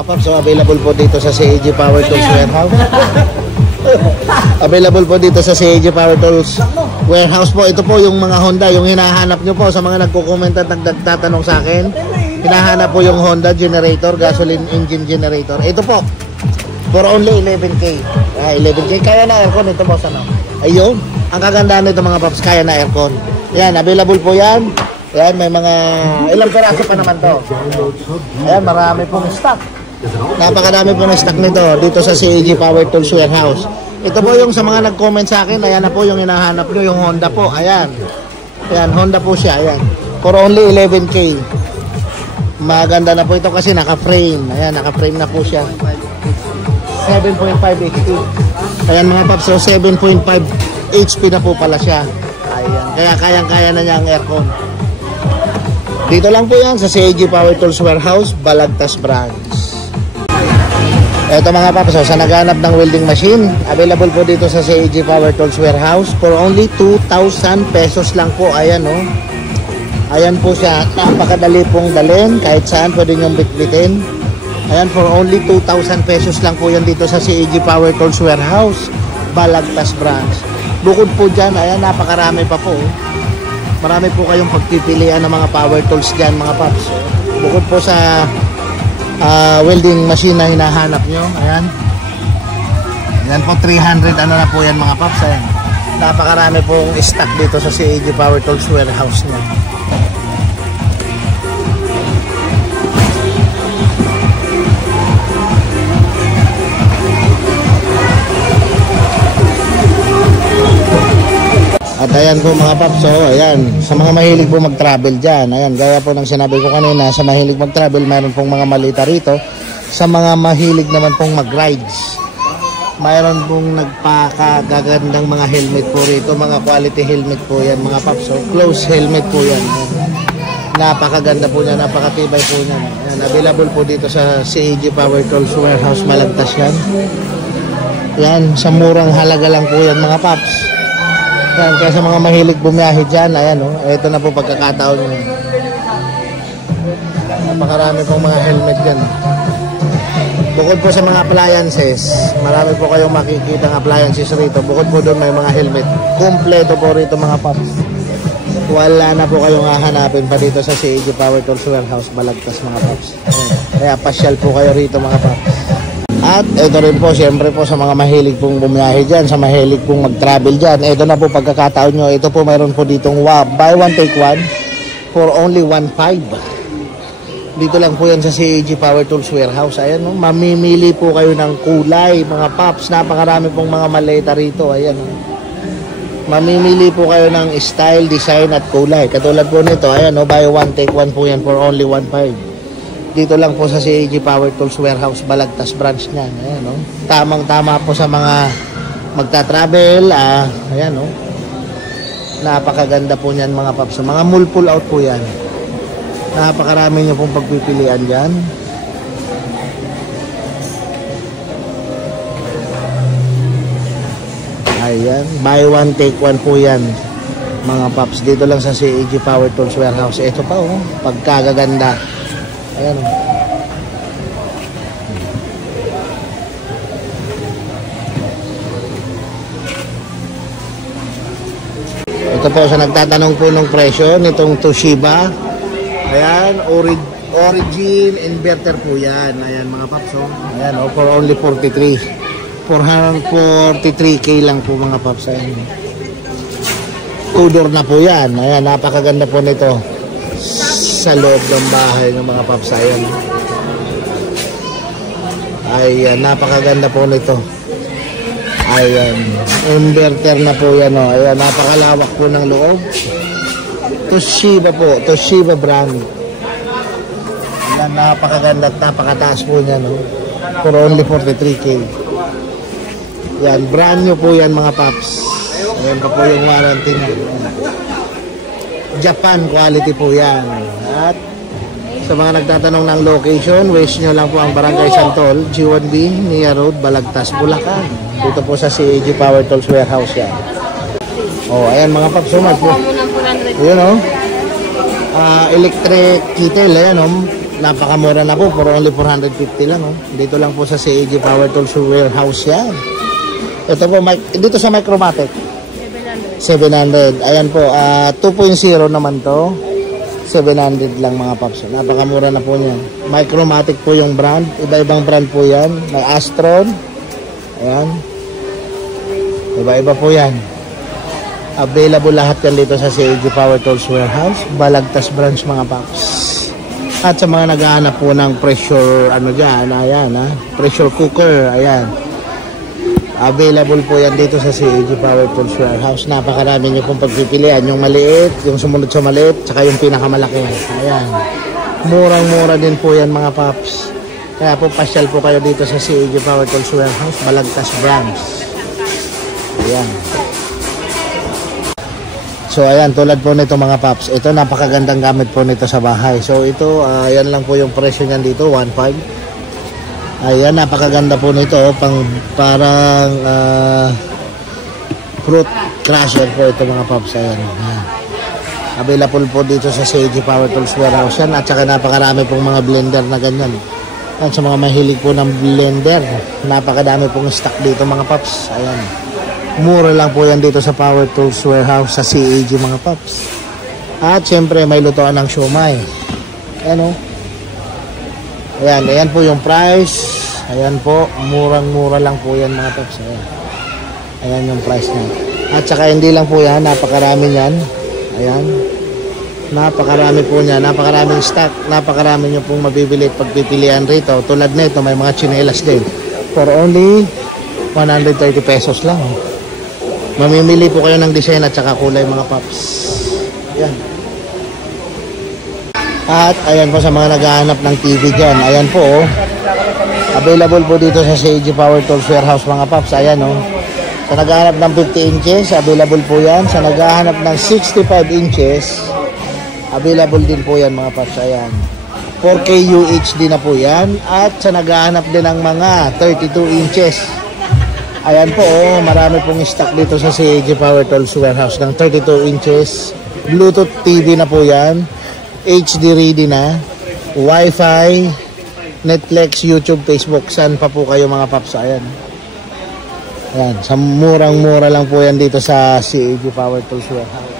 mga paps, so available po dito sa CAG Power Tools Warehouse. Available po dito sa CAG Power Tools Warehouse po. Ito po yung mga Honda, yung hinahanap nyo po sa mga nagko-comment at nagtatanong sa akin. Hinahanap po yung Honda generator, gasoline engine generator. Ito po, for only 11K. 11K, kaya na aircon ito boss, ano? Ayun, ang kagandahan nito mga paps, kaya na aircon. Yan, available po yan. Yan, may mga ilang peraso pa naman to. Ayan, marami pong stock. Napakadami pong stock nito dito sa CAG Power Tools Warehouse. Ito po yung sa mga nag-comment sa akin. Ayan na po yung hinahanap nyo, yung Honda po. Ayan. Ayan, Honda po siya. Ayan. For only 11K. Maganda na po ito kasi naka-frame. Ayan, naka-frame na po siya. 7.5 HP. Ayan mga paps, so 7.5 HP na po pala siya. Ayan, kaya kayang-kaya na niya ang aircon. Dito lang po yan sa CAG Power Tools Warehouse, Balagtas Branch. Ito mga paps, so, sa naghanap ng welding machine, available po dito sa CAG Power Tools Warehouse for only 2,000 pesos lang po. Ayan o. Ayan po siya, napakadali pong dalhin, kahit saan pwede nyong bitbitin. Ayan, for only 2,000 pesos lang po yan dito sa CAG Power Tools Warehouse, Balagtas Branch. Bukod po dyan, ayan, napakarami pa po. Marami po kayong pagpipilian ng mga power tools dyan mga paps. Bukod po sa welding machine na hinahanap nyo, ayan. Ayan po, 300 ano na po yan mga paps. Ayan, napakarami pong stock dito sa CAG Power Tools Warehouse nyo. At ayan po mga paps, so ayan, sa mga mahilig po mag-travel dyan, ayan, gaya po ng sinabi ko kanina, sa mahilig mag-travel, mayroon pong mga malita rito. Sa mga mahilig naman pong mag-rides, mayroon pong nagpakagagandang mga helmet po rito, mga quality helmet po yan mga paps, so close helmet po yan. Napakaganda po yan, napakatibay po yan. Ayan, available po dito sa CAG Power Tools Warehouse, Balagtas yan. Yan, sa murang halaga lang po yan mga paps. Yan, kaya sa mga mahilig bumiyahe dyan, ayan o, ito na po pagkakataon nyo. Napakarami pong mga helmet dyan. Bukod po sa mga appliances, marami po kayong makikita ng appliances rito. Bukod po doon may mga helmet. Kompleto po rito mga paps. Wala na po kayong hahanapin pa dito sa CAG Power Tools Warehouse, Balagtas mga paps. Ayan. Kaya pasyal po kayo rito mga paps. At ito rin po, siyempre po sa mga mahilig pong bumiyahe dyan, sa mahilig pong mag-travel dyan, ito na po pagkakataon nyo. Ito po mayroon po ditong buy one take one for only 1.5. Dito lang po yan sa CAG Power Tools Warehouse. Ayan, no? Mamimili po kayo ng kulay mga paps. Napakarami pong mga maleta rito. Ayan, no? Mamimili po kayo ng style, design at kulay. Katulad po nito, ayan, no? Buy one take one po yan for only 1.5. Dito lang po sa CAG Power Tools Warehouse, Balagtas Branch niyan. Ayan, no? Tamang-tama po sa mga magta-travel. Ayan, no? Napakaganda po niyan mga paps. Mga mall pull out po yan. Napakarami nyo pong pagpipilian dyan. Ayan, buy one take one po yan mga paps. Dito lang sa CAG Power Tools Warehouse. Ito pa oh, pagkagaganda. Ayan. Ito po sa nagtatanong po ng presyo nitong Toshiba. Ayan, origin inverter po yan. Ayan mga paps. Ayan, for only 43. 443K lang po mga paps. Ayan. Two-door na po yan. Ayan, napakaganda po nito. Sa loob ng bahay ng mga paps. Ayan. Ayan, napakaganda po nito. Ayan, inverter na po yan o. Ayan, napakalawak po ng loob. Toshiba po, Toshiba brand. Ayan, napakaganda at napakataas po niya no. For only 43K. Ayan, brand new po yan mga paps. Ayan pa po yung warranty niya. Japan quality po yan. At sa mga nagtatanong ng location, wish nyo lang po ang Barangay Santol, G1B, Nia Road, Balagtas, Bulacan. Dito po sa CAG Power Tools Warehouse yan. Oh, ayan mga paps, so much po. Ayan o. Electric kettle, ayan o. napakamura na po, for only 450 lang. Oh. Dito lang po sa CAG Power Tools Warehouse yan. Ito po, dito sa Micromatic. 700. Ayan po, 2.0 naman to. 700 lang mga paps. Napakamura na po niyan. Micromatic po yung brand. Iba-ibang brand po yan. May Astron. Ayan. Iba-iba po yan. Available lahat yan dito sa CAG Power Tools Warehouse. Balagtas branch mga paps. At sa mga naghahanap po ng pressure, ano dyan, ayan ha. Pressure cooker, ayan. Available po yan dito sa CAG Power Tools Warehouse. Napakarami nyo pong pagpipilian. Yung maliit, yung sumunod sa maliit, tsaka yung pinakamalaki. Ayan. Murang-mura din po yan mga paps. Kaya po pasyal po kayo dito sa CAG Power Tools Warehouse. Balagtas branch. Ayan. So ayan, tulad po nito mga paps. Ito napakagandang gamit po nito sa bahay. So ito, ayan lang po yung presyo niyan dito, 1.5. Ayan, napakaganda po nito, parang fruit crusher po ito mga paps. Ayan. Available po dito sa CAG Power Tools Warehouse yan. At saka napakarami pong mga blender na ganyan. At sa mga mahilig po ng blender, napakadami pong stock dito mga paps. Ayan. Mura lang po yan dito sa Power Tools Warehouse sa CAG mga paps. At syempre may lutoan ng siomay. Ayan o. Ayan, ayan po yung price. Ayan po, murang-mura lang po yan mga paps. Ayan. Ayan yung price niya. At saka hindi lang po yan, napakarami yan. Ayan. Napakarami po niya, napakaraming stock. Napakarami nyo pong mabibili at pagpipilian rito. Tulad nito, may mga chinelas din. For only 130 pesos lang. Mamimili po kayo ng design at saka kulay mga paps. Ayan. At ayan po sa mga naghahanap ng TV dyan. Ayan po oh. Available po dito sa CAG Power Tools Warehouse mga paps. Ayan oh. Sa naghahanap ng 50 inches, available po yan. Sa naghahanap ng 65 inches, available din po yan mga paps. Ayan. 4K UHD na po yan. At sa naghahanap din ng mga 32 inches, ayan po, oh, marami pong stock dito sa CAG Power Tools Warehouse ng 32 inches. Bluetooth TV na po yan. HD ready na. Wi-Fi, Netflix, YouTube, Facebook. Saan pa po kayo mga paps? Ayan. Ayan. Sa murang-mura lang po yan dito sa CAG Power Tools Warehouse.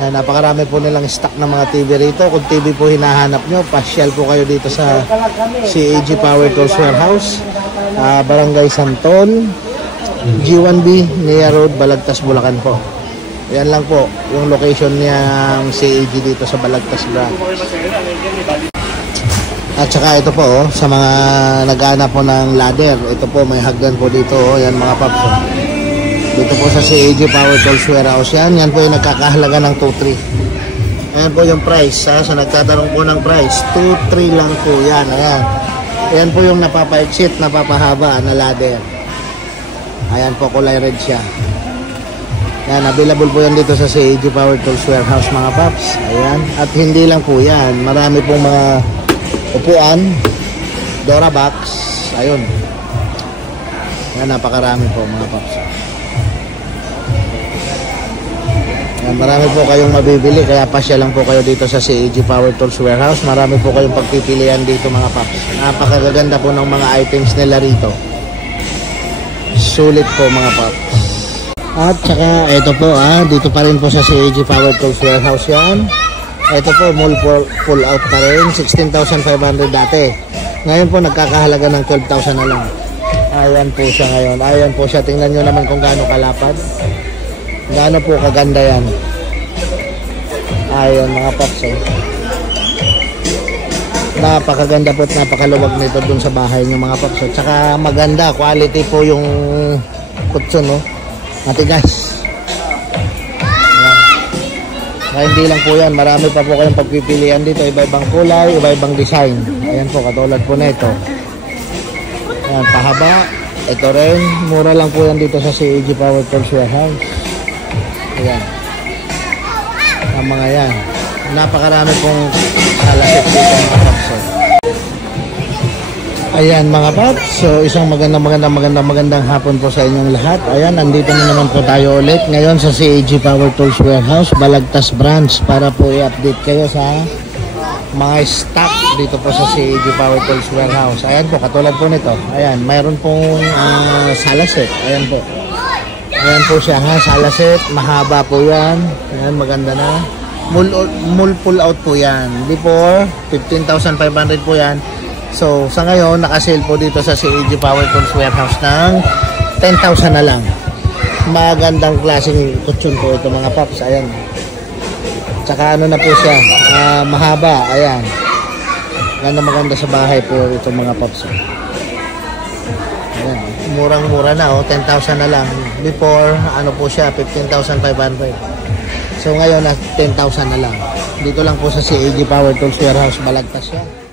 Ayan, napakarami po nilang stock ng mga TV rito. Kung TV po hinahanap nyo, pasyal po kayo dito sa CAG Power Tools Warehouse. Barangay Santol, G1B, Nia Road, Balagtas, Bulacan po. Yan lang po yung location niyang CAG dito sa Balagtas branch. At saka ito po oh, sa mga nag-aanap po ng ladder, ito po may hagdan po dito oh, yan mga paps oh. Dito po sa CAG Power Tools Warehouse yan po yung nagkakahalaga ng 2.3. Ayan po yung price ha, sa nagtatanong po ng price, 2.3 lang po yan. Ayan po yung napapaiksit, napapahaba na ladder. Ayan po, kulay red siya. Ayan, available po yan dito sa CAG Power Tools Warehouse mga paps. Ayan, at hindi lang po yan. Marami pong mga upuan, Dora box. Ayun. Ayan, napakarami po mga paps. Ayan, marami po kayong mabibili, kaya pasya lang po kayo dito sa CAG Power Tools Warehouse. Marami po kayong pagpipilian dito mga paps. Napakaganda po ng mga items nila rito. Sulit po mga paps. At saka ito po dito pa rin po sa CAG Power Tools Warehouse yan. Ito po full out pa rin, 16,500 dati. Ngayon po nagkakahalaga ng 12,000 na lang. Ayan po siya ngayon. Ayan po siya, tingnan nyo naman kung gaano kalapad. Gaano po kaganda yan. Ayan mga paps eh. Napakaganda po at napakaluwag nito dun sa bahay nyo mga paps. At saka maganda, quality po yung kutsun no. Matigas. Kaya hindi lang po yan, marami pa po kayong pagpipilian dito, iba-ibang kulay, iba-ibang design. Ayan po, katulad po na ito. Ayan, pahaba. Ito rin, mura lang po yan dito sa CAG Power Tools Warehouse. Ayan. Ang mga yan. Napakarami pong halasip dito mga paps. Ayan mga paps, so isang magandang hapon po sa inyong lahat. Ayan, nandito na naman po tayo ulit ngayon sa CAG Power Tools Warehouse, Balagtas branch, para po i-update kayo sa mga stock dito po sa CAG Power Tools Warehouse. Ayan po, katulad po nito. Ayan, mayroon pong salaset. Ayan po. Ayan po siya ha, salaset. Mahaba po yan. Ayan, maganda na. Mul pull out po yan. Before, 15,500 po yan. So, sa ngayon, nakasale po dito sa CAG Power Tools Warehouse ng 10,000 na lang. Magandang klaseng kutsyon po ito mga paps. Ayan. Tsaka ano na po siya, mahaba. Ayan. Maganda sa bahay po ito mga paps. Ayan. Murang-mura na, 10,000 na lang. Before, ano po siya, 15,500. So, ngayon, 10,000 na lang. Dito lang po sa CAG Power Tools Warehouse, Balagtas yan.